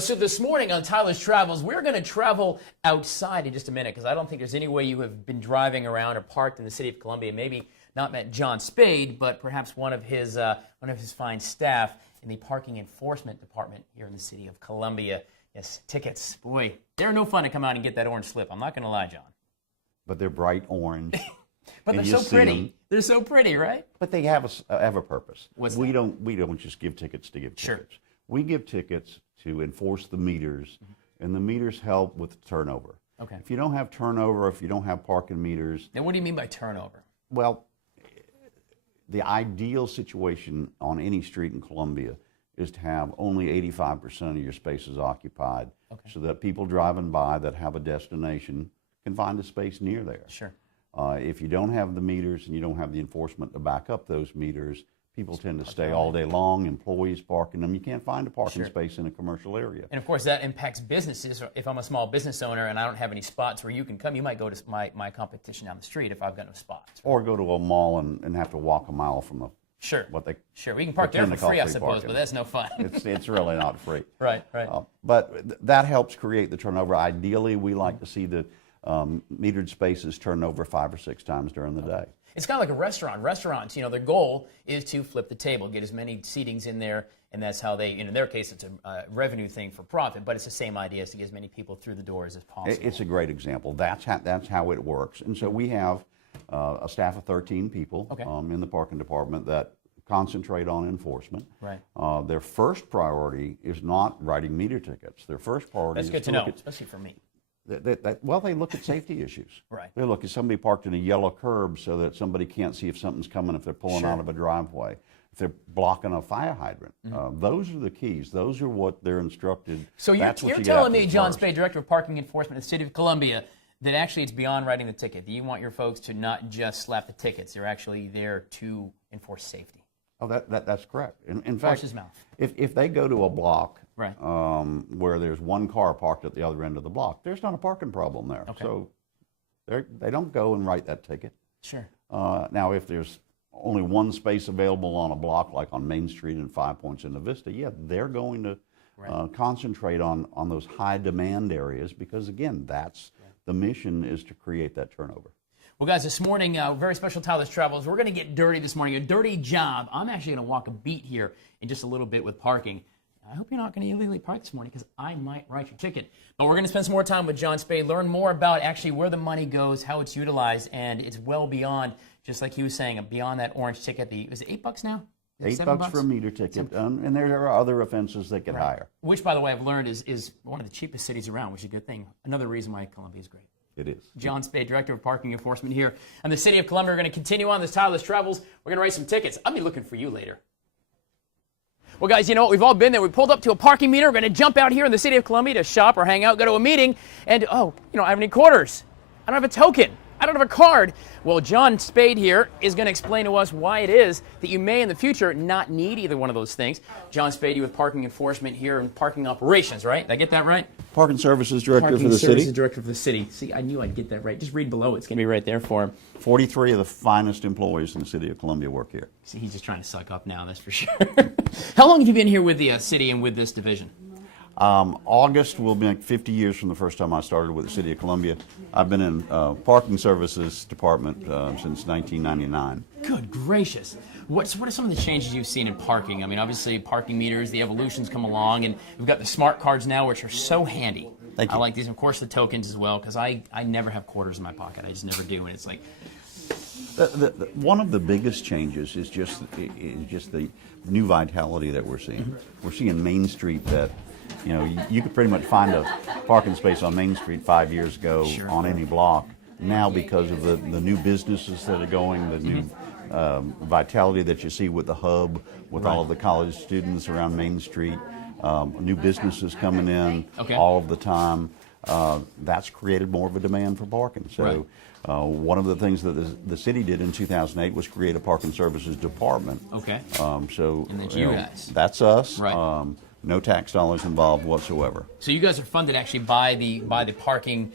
So this morning on Tyler's Travels, we're going to travel outside in just a minute because I don't think there's any way you have been driving around or parked in the city of Columbia, maybe not met John Spade, but perhaps one of his fine staff in the parking enforcement department here in the city of Columbia. Yes, tickets. Boy, they're no fun to come out and get that orange slip. I'm not going to lie, John. But they're bright orange. But they're so pretty. They're so pretty, right? But they have a purpose. We don't just give tickets to give tickets. We give tickets to enforce the meters, and the meters help with turnover. Okay. If you don't have turnover, if you don't have parking meters. Now, what do you mean by turnover? Well, the ideal situation on any street in Columbia is to have only 85% of your spaces occupied, so that people driving by that have a destination can find a space near there. Sure. If you don't have the meters and you don't have the enforcement to back up those meters, people tend to stay all day long, employees parking them. You can't find a parking space in a commercial area. And of course that impacts businesses. If I'm a small business owner and I don't have any spots where you can come, you might go to my competition down the street if I've got no spots. Or go to a mall and have to walk a mile from the we can park there for free, I suppose, but that's no fun. it's really not free. Right. But that helps create the turnover. Ideally, we like to see the metered spaces turn over 5 or 6 times during the day. It's kind of like a restaurant. Restaurants, their goal is to flip the table, get as many seatings in there, and that's how they, in their case, it's a revenue thing for profit, but it's the same idea, is to get as many people through the doors as possible. It's a great example. That's how it works. And so we have a staff of 13 people in the parking department that concentrate on enforcement. Right. Their first priority is not writing meter tickets. Their first priority is good to know, especially for me. They look at safety issues. Right. They look at somebody parked in a yellow curb so that somebody can't see if something's coming if they're pulling out of a driveway, if they're blocking a fire hydrant. Those are the keys. Those are what they're instructed. So you're telling me, John Spade, Director of Parking Enforcement at the City of Columbia, that actually it's beyond writing the ticket. You want your folks to not just slap the tickets. They're actually there to enforce safety. Oh, that's correct. In fact, his mouth. If they go to a block where there's one car parked at the other end of the block, there's not a parking problem there. Okay. So they don't go and write that ticket. Sure. Now, if there's only one space available on a block, like on Main Street and 5 Points in the Vista, they're going to concentrate on those high demand areas because, again, that's the mission, is to create that turnover. Well, guys, this morning, very special Tyler's Travels. We're going to get dirty this morning, a dirty job. I'm actually going to walk a beat here in just a little bit with parking. I hope you're not going to illegally park this morning because I might write your ticket. But we're going to spend some more time with John Spade, learn more about actually where the money goes, how it's utilized, and it's well beyond, just like he was saying, beyond that orange ticket. Is it $8 now? $8 for a meter ticket, and there are other offenses that get higher. Which, by the way, I've learned is one of the cheapest cities around, which is a good thing. Another reason why Columbia is great. It is. John Spade, Director of Parking Enforcement here in the City of Columbia. We're going to continue on this Tyler's Travels. We're going to write some tickets. I'll be looking for you later. Well, guys, you know what? We've all been there. We pulled up to a parking meter. We're going to jump out here in the City of Columbia to shop or hang out, go to a meeting, and, I don't have any quarters. I don't have a token. I don't have a card. Well, John Spade here is going to explain to us why it is that you may in the future not need either one of those things. John Spade, you with Parking Enforcement here and Parking Operations, right? Did I get that right? Parking Services Director for the city. Parking Services Director for the city. See, I knew I'd get that right. Just read below. It's going to be right there for him. 43 of the finest employees in the City of Columbia work here. See, he's just trying to suck up now, that's for sure. How long have you been here with the city and with this division? August will be 50 years from the first time I started with the City of Columbia. I've been in Parking Services Department since 1999. Good gracious. What are some of the changes you've seen in parking? I mean, obviously parking meters, the evolution's come along, and we've got the smart cards now, which are so handy. Thank you. I like these, of course, the tokens as well, because I never have quarters in my pocket. I just never do, and it's like... One of the biggest changes is just the new vitality that we're seeing. We're seeing Main Street that, you could pretty much find a parking space on Main Street 5 years ago on any block. Now, because of the new businesses that are going, the new vitality that you see with the hub, with all of the college students around Main Street, new businesses coming in all of the time, that's created more of a demand for parking. So one of the things that the city did in 2008 was create a parking services department. Okay. So and that's you guys. That's us. Right. No tax dollars involved whatsoever. So you guys are funded actually by the parking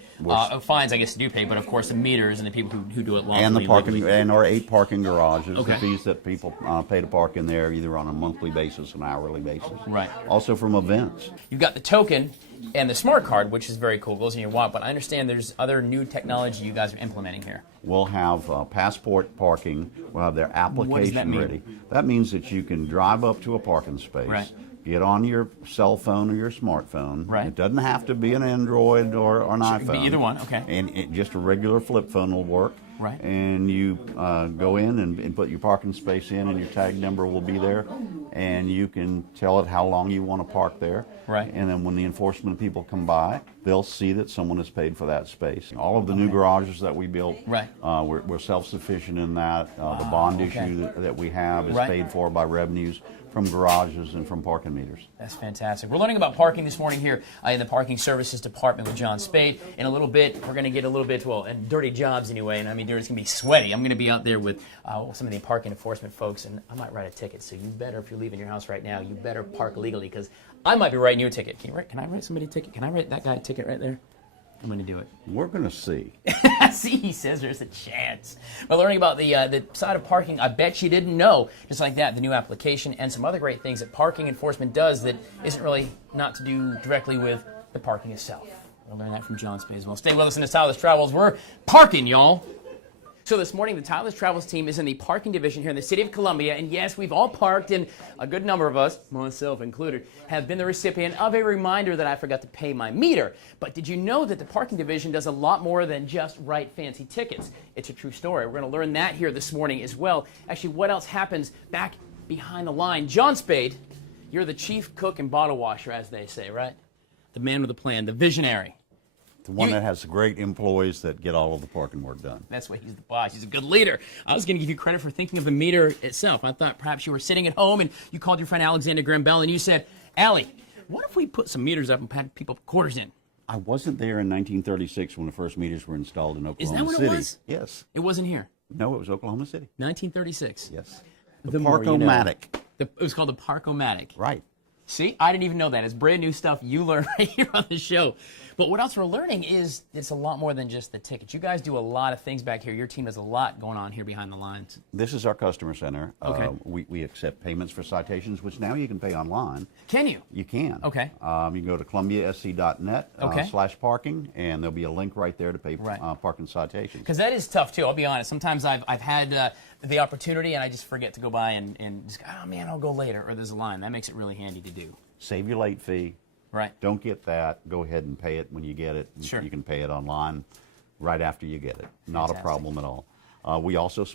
fines, I guess, you do pay, but of course the meters and the people who do it lawfully. And the parking, and our 8 parking garages, Okay. the fees that people pay to park in there, either on a monthly basis, an hourly basis. Right. Also from events. You've got the token and the smart card, which is very cool, goes in your wallet, but I understand there's other new technology you guys are implementing here. We'll have passport parking. We'll have their application What does that mean? ready. That means that you can drive up to a parking space, Right. get on your cell phone or your smartphone. Right. It doesn't have to be an Android or an iPhone. It could be either one, okay. And just a regular flip phone will work. Right. And you go in and put your parking space in, and your tag number will be there, and you can tell it how long you want to park there. Right. And then when the enforcement people come by, they'll see that someone has paid for that space. All of the new garages that we built, Right. We're self-sufficient in that. The bond issue that we have is Right. paid for by revenues from garages and from parking meters. That's fantastic. We're learning about parking this morning here in the Parking Services Department with John Spade. In a little bit, we're going to get a little bit, and dirty jobs anyway, and I mean, it's going to be sweaty. I'm going to be out there with some of the parking enforcement folks, and I might write a ticket. So you better, if you're leaving your house right now, you better park legally, because I might be writing you a ticket. Can I write somebody a ticket? Can I write that guy a ticket right there? I'm going to do it. We're going to see. See, he says there's a chance. We're learning about the side of parking I bet you didn't know. Just like that, the new application and some other great things that parking enforcement does that isn't really not to do directly with the parking itself. We'll learn that from John Spade as well. Stay with us in this Tyler's Travels. We're parking, y'all. So this morning, the Tyler's Travels team is in the parking division here in the city of Columbia, and yes, we've all parked, and a good number of us, myself included, have been the recipient of a reminder that I forgot to pay my meter. But did you know that the parking division does a lot more than just write fancy tickets? It's a true story. We're going to learn that here this morning as well. Actually, what else happens back behind the line? John Spade, you're the chief cook and bottle washer, as they say, right? The man with a plan, the visionary. The one that has great employees that get all of the parking work done. That's why he's the boss. He's a good leader. I was going to give you credit for thinking of the meter itself. I thought perhaps you were sitting at home and you called your friend Alexander Graham Bell and you said, Allie, what if we put some meters up and had people put quarters in? I wasn't there in 1936 when the first meters were installed in Oklahoma Is that what City. it was? Yes. It wasn't here. No, it was Oklahoma City. 1936. Yes. The more you know. Park-O-Matic. It was called the Park-O-Matic. Right. See, I didn't even know that. It's brand new stuff you learn right here on the show. But what else we're learning is it's a lot more than just the tickets. You guys do a lot of things back here. Your team does a lot going on here behind the lines. This is our customer center. Okay. We accept payments for citations, which now you can pay online. Can you? You can. Okay. You can go to columbiasc.net Okay. /parking, and there'll be a link right there to pay Right. parking citations. Because that is tough, too. I'll be honest. Sometimes I've had the opportunity, and I just forget to go by and just go, oh, man, I'll go later. Or there's a line. That makes it really handy to do. Save your late fee. Right. Don't get that. Go ahead and pay it when you get it. Sure. You can pay it online right after you get it. Not a Fantastic. problem at all. We also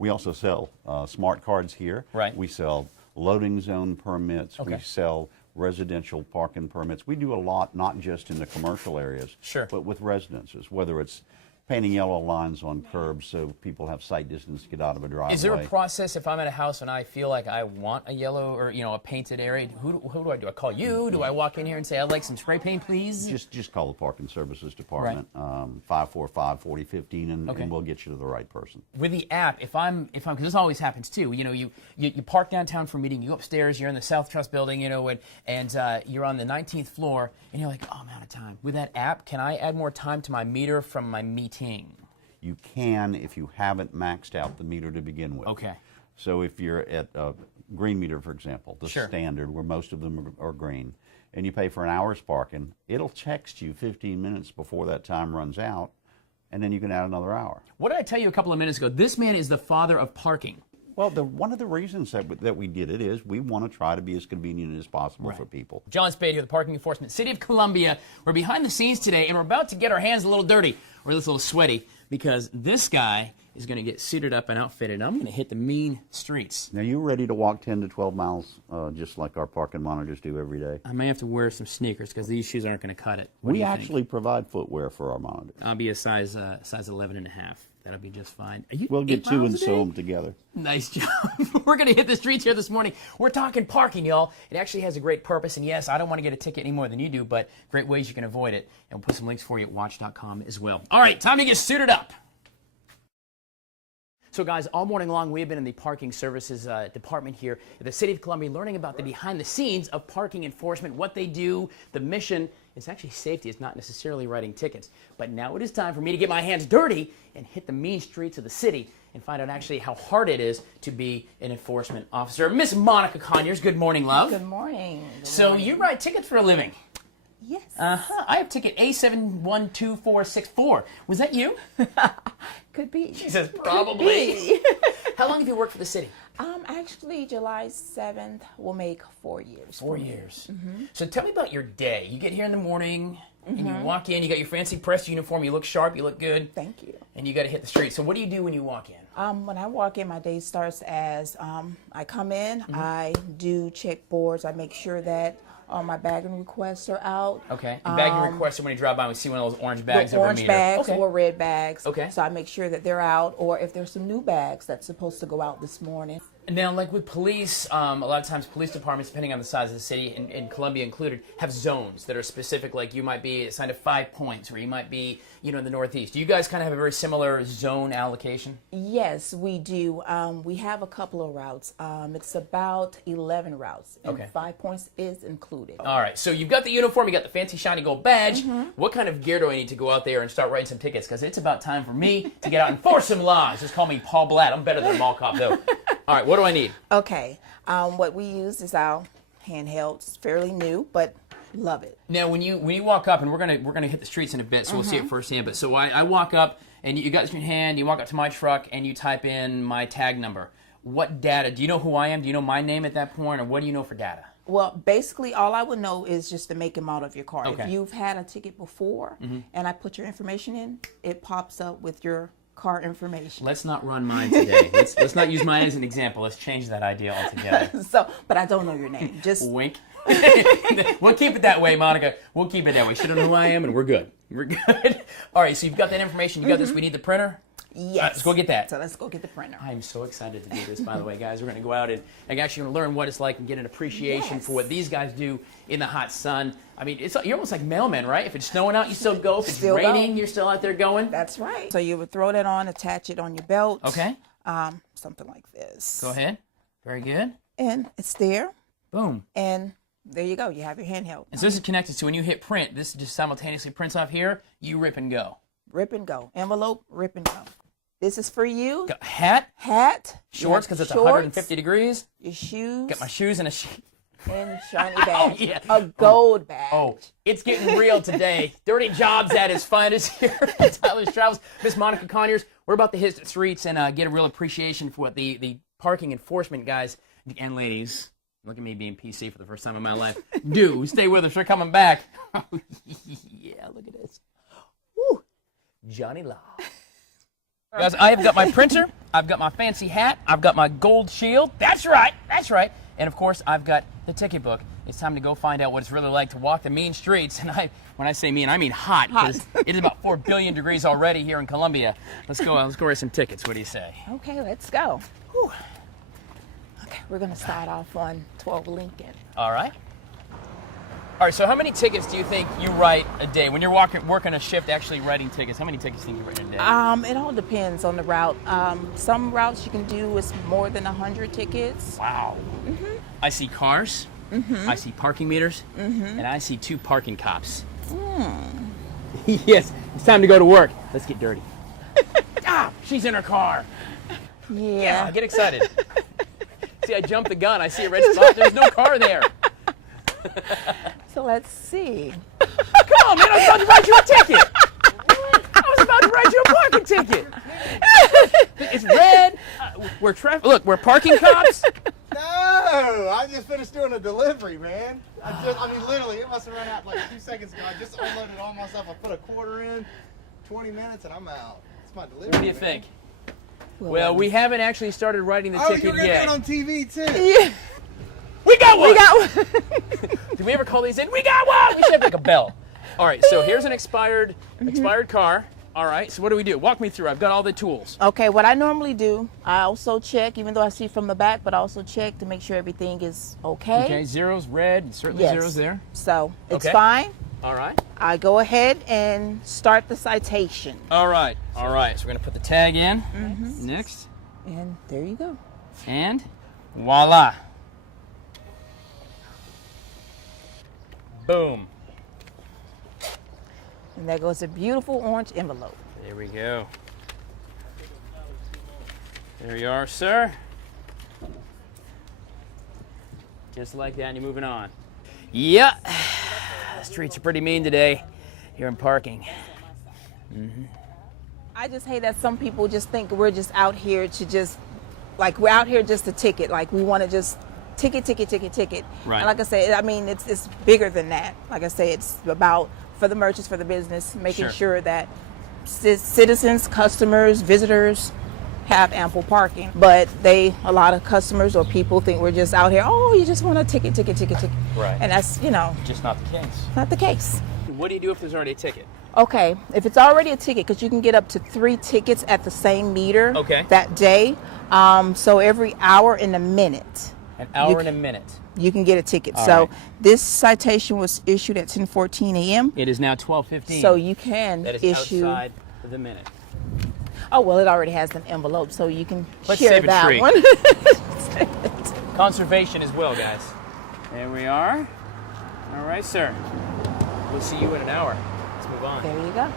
we also sell smart cards here. Right. We sell loading zone permits. Okay. We sell residential parking permits. We do a lot, not just in the commercial areas, Sure. but with residences, whether it's painting yellow lines on curbs so people have sight distance to get out of a driveway. Is there a process if I'm at a house and I feel like I want a yellow or a painted area? Who do I do? I call you? Do I walk in here and say I'd like some spray paint, please? Just call the Parking Services Department, 545-4015, and we'll get you to the right person. With the app, if I'm, because this always happens too. You park downtown for a meeting, you go upstairs, you're in the South Trust building, and you're on the 19th floor, and you're like, oh, I'm out of time. With that app, can I add more time to my meter from my meeting? You can if you haven't maxed out the meter to begin with. Okay. So if you're at a green meter, for example, the Sure. standard where most of them are green, and you pay for an hour's parking, it'll text you 15 minutes before that time runs out, and then you can add another hour. What did I tell you a couple of minutes ago? This man is the father of parking. Well, one of the reasons that we did it is we want to try to be as convenient as possible for people. John Spade here, the Parking Enforcement, City of Columbia. We're behind the scenes today, and we're about to get our hands a little dirty, or a little sweaty, because this guy is going to get suited up and outfitted, and I'm going to hit the mean streets. Now, you ready to walk 10 to 12 miles just like our parking monitors do every day? I may have to wear some sneakers, because these shoes aren't going to cut it. What do We you think? actually provide footwear for our monitors. I'll be a size 11 and a half. That'll be just fine. We'll get 2 and miles a sew day? them together. Nice job. We're going to hit the streets here this morning. We're talking parking, y'all. It actually has a great purpose. And yes, I don't want to get a ticket any more than you do, but great ways you can avoid it. And we'll put some links for you at watch.com as well. All right, time to get suited up. So guys, all morning long we have been in the parking services department here at the City of Columbia learning about the behind the scenes of parking enforcement, what they do, the mission. It's actually safety, it's not necessarily writing tickets. But now it is time for me to get my hands dirty and hit the mean streets of the city and find out actually how hard it is to be an enforcement officer. Miss Monica Conyers, good morning, love. Good morning. So you write tickets for a living? Yes. I have ticket A712464. Was that you? Could be. She says probably. How long have you worked for the city? Actually, July 7th will make 4 years. 4 years. So tell me about your day. You get here in the morning, and you walk in, you got your fancy press uniform, you look sharp, you look good. Thank you. And you got to hit the street. So what do you do when you walk in? When I walk in, my day starts as I come in, I do check boards, I make sure that all my bagging requests are out. Okay. And bagging requests are when you drive by and we see one of those orange bags The over a orange meter. bags Okay. or red bags. Okay. So I make sure that they're out, or if there's some new bags that's supposed to go out this morning. Now, like with police, a lot of times police departments, depending on the size of the city, and Columbia included, have zones that are specific. Like you might be assigned to 5 points, or you might be, in the Northeast. Do you guys kind of have a very similar zone allocation? Yes, we do. We have a couple of routes. It's about 11 routes, and Okay. 5 points is included. All right, so you've got the uniform, you got the fancy shiny gold badge. What kind of gear do I need to go out there and start writing some tickets? Because it's about time for me to get out and enforce some laws. Just call me Paul Blatt. I'm better than a mall cop, though. All right, what do I need? Okay, what we use is our handheld. It's fairly new, but love it. Now, when you walk up, and we're gonna hit the streets in a bit, so we'll see it firsthand. But so I walk up, and you got your hand. You walk up to my truck, and you type in my tag number. What data? Do you know who I am? Do you know my name at that point, or what do you know for data? Well, basically, all I would know is just the make and model of your car. Okay. If you've had a ticket before, and I put your information in, it pops up with your car information. Let's not run mine today. Let's not use mine as an example. Let's change that idea altogether. So, but I don't know your name. Just Wink. We'll keep it that way, Monica. We'll keep it that way. She don't know who I am, and we're good. We're good. All right, so you've got that information. You got this. We need the printer. yes. Let's go get that. So let's go get the printer. I'm so excited to do this, by the way, guys. We're going to go out and actually going to learn what it's like and get an appreciation Yes. for what these guys do in the hot sun. I mean, you're almost like mailmen, right? If it's snowing out, you still go. If it's Still go. raining, you're still out there going. That's right. So you would throw that on, attach it on your belt. Okay. Something like this. Go ahead. Very good. And it's there. Boom. And there you go. You have your handheld. And so this is connected. So when you hit print, this just simultaneously prints off here. You rip and go. Rip and go. Envelope, rip and go. This is for you. Got a hat, Hat. shorts because it's shorts, 150 degrees. Your shoes. Got my shoes and a and shiny badge. yeah. A gold badge. Oh, it's getting real today. Dirty Jobs at its finest here at Tyler's Travels. Miss Monica Conyers, we're about to hit the streets and get a real appreciation for what the parking enforcement guys and ladies, look at me being PC for the first time in my life, do. Stay with us. We're coming back. Yeah, look at this. Woo. Johnny Law. Guys, I have got my printer. I've got my fancy hat. I've got my gold shield. That's right. That's right. And of course, I've got the ticket book. It's time to go find out what it's really like to walk the mean streets. And when I say mean, I mean hot, because it is about 4 billion degrees already here in Columbia. Let's go write some tickets. What do you say? Okay, let's go. Whew. Okay, we're going to start off on 12 Lincoln. All right. All right, so how many tickets do you think you write a day? When you're working a shift actually writing tickets, how many tickets do you think you write a day? It all depends on the route. Some routes you can do is more than 100 tickets. Wow. I see cars, I see parking meters, and I see 2 parking cops. Yes, it's time to go to work. Let's get dirty. She's in her car. Yeah, get excited. See, I jumped the gun. I see a red spot. There's no car there. So let's see. Come on, man. I was about to write you a ticket. I was about to write you a parking ticket. It's red. We're parking cops. No, I just finished doing a delivery, man. I mean, literally, it must have run out like 2 seconds ago. I just unloaded all my stuff. I put a quarter in, 20 minutes, and I'm out. It's my delivery. What do you man. think? Well, we haven't actually started writing the Oh, ticket you're gonna yet. do it on TV too. Yeah. We got one! We got one. Did we ever call these in? We got one! We should have like a bell. All right, so here's an expired car. All right, so what do we do? Walk me through. I've got all the tools. Okay, what I normally do, I also check, even though I see from the back, but I also check to make sure everything is okay. Okay, zeros, red, certainly Yes. zeros there. So it's Okay. fine. All right. I go ahead and start the citation. All right. So we're going to put the tag in. Next. And there you go. And voila. Boom. And there goes a beautiful orange envelope. There we go. There you are, sir. Just like that, and you're moving on. Yeah, the streets are pretty mean today here in parking. I just hate that some people just think we're just out here to just, like, we're out here just to ticket. Like, we want to just ticket. Right. And like I said, I mean, it's bigger than that. Like I say, it's about, for the merchants, for the business, making sure that citizens, customers, visitors have ample parking. But a lot of customers or people think we're just out here, oh, you just want to ticket. Right. And that's, Just not the case. not the case. What do you do if there's already a ticket? Okay, if it's already a ticket, because you can get up to 3 tickets at the same meter that day. So every hour and a minute. An hour and a minute. You can get a ticket. All So right. this citation was issued at 10:14 a.m. It is now 12:15. So you can that is issue. outside of the minute. Oh well, it already has an envelope, so you can Let's share save a that tree. one. Conservation as well, guys. There we are. All right, sir. We'll see you in an hour. Let's move on. There you go.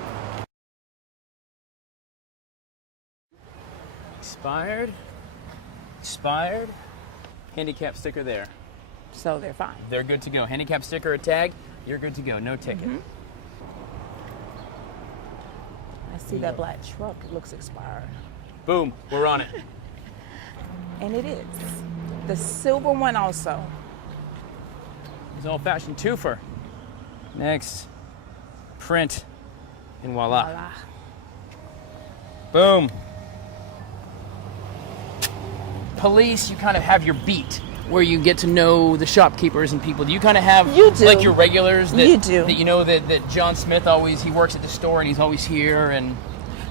Expired. Handicap sticker there. So they're fine. They're good to go. Handicap sticker or tag, you're good to go. No ticket. I see that black truck. It looks expired, Boom. We're on it. and it is. The silver one also. It's an old-fashioned twofer. Next. Print. And voila. Voila. Boom. Police, you kind of have your beat where you get to know the shopkeepers and people. Do you kind of have You do. like your regulars that You do. that you know that John Smith always he works at the store and he's always here and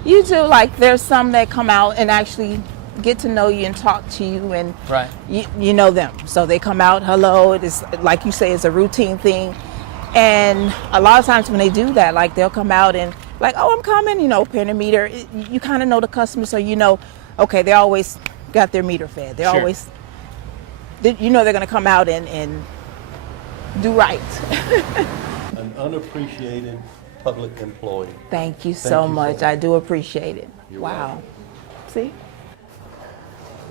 You do, like there's some that come out and actually get to know you and talk to you, and right. you know them. So they come out, hello, it is, like you say, it's a routine thing. And a lot of times when they do that, like they'll come out and like, oh, I'm coming, paying a meter. You kind of know the customer, so okay, they always got their meter fed. They're Sure. always, they're going to come out and do right. An unappreciated public employee. Thank you so you so much. much. I do appreciate it. You're Wow. welcome. See?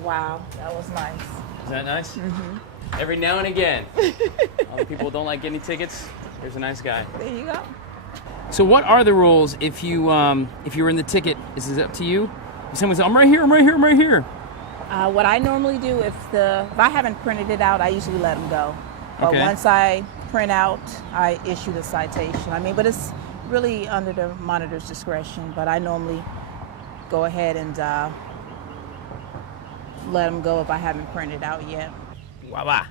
Wow, that was nice. Is that nice? Mm-hmm. Every now and again, all the people who don't like getting tickets. Here's a nice guy. There you go. So what are the rules if you were in the ticket? Is it up to you? If someone says, I'm right here. What I normally do, if I haven't printed it out, I usually let them go. But Okay. once I print out, I issue the citation. But it's really under the monitor's discretion. But I normally go ahead and let them go if I haven't printed out yet. Voila.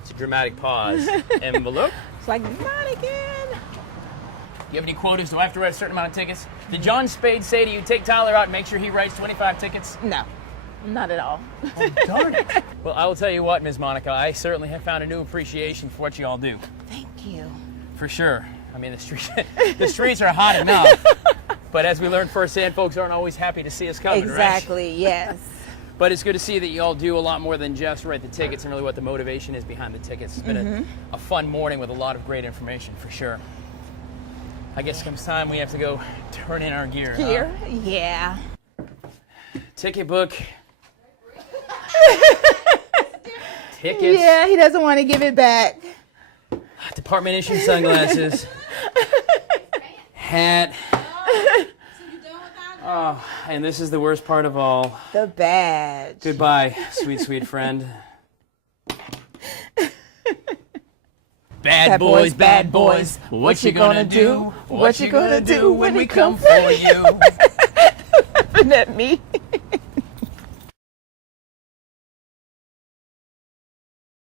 It's a dramatic pause. Envelope. It's like, not again. You have any quotas? Do I have to write a certain amount of tickets? Did John Spade say to you, take Tyler out and make sure he writes 25 tickets? No, not at all. Oh, darn it. Well, I will tell you what, Ms. Monica, I certainly have found a new appreciation for what you all do. Thank you. For sure. I mean, the streets are hot enough. But as we learned firsthand, folks aren't always happy to see us coming, right? Exactly, yes. But it's good to see that you all do a lot more than just write the tickets and really what the motivation is behind the tickets. It's been a fun morning with a lot of great information, for sure. I guess comes time we have to go turn in our gear. Here? Yeah. Ticket book. Tickets. Yeah, he doesn't want to give it back. Department issued sunglasses. Hat. Oh, and this is the worst part of all. The badge. Goodbye, sweet, sweet friend. Bad boys, bad boys. What you gonna do? What you gonna do when we come for you? Isn't that me?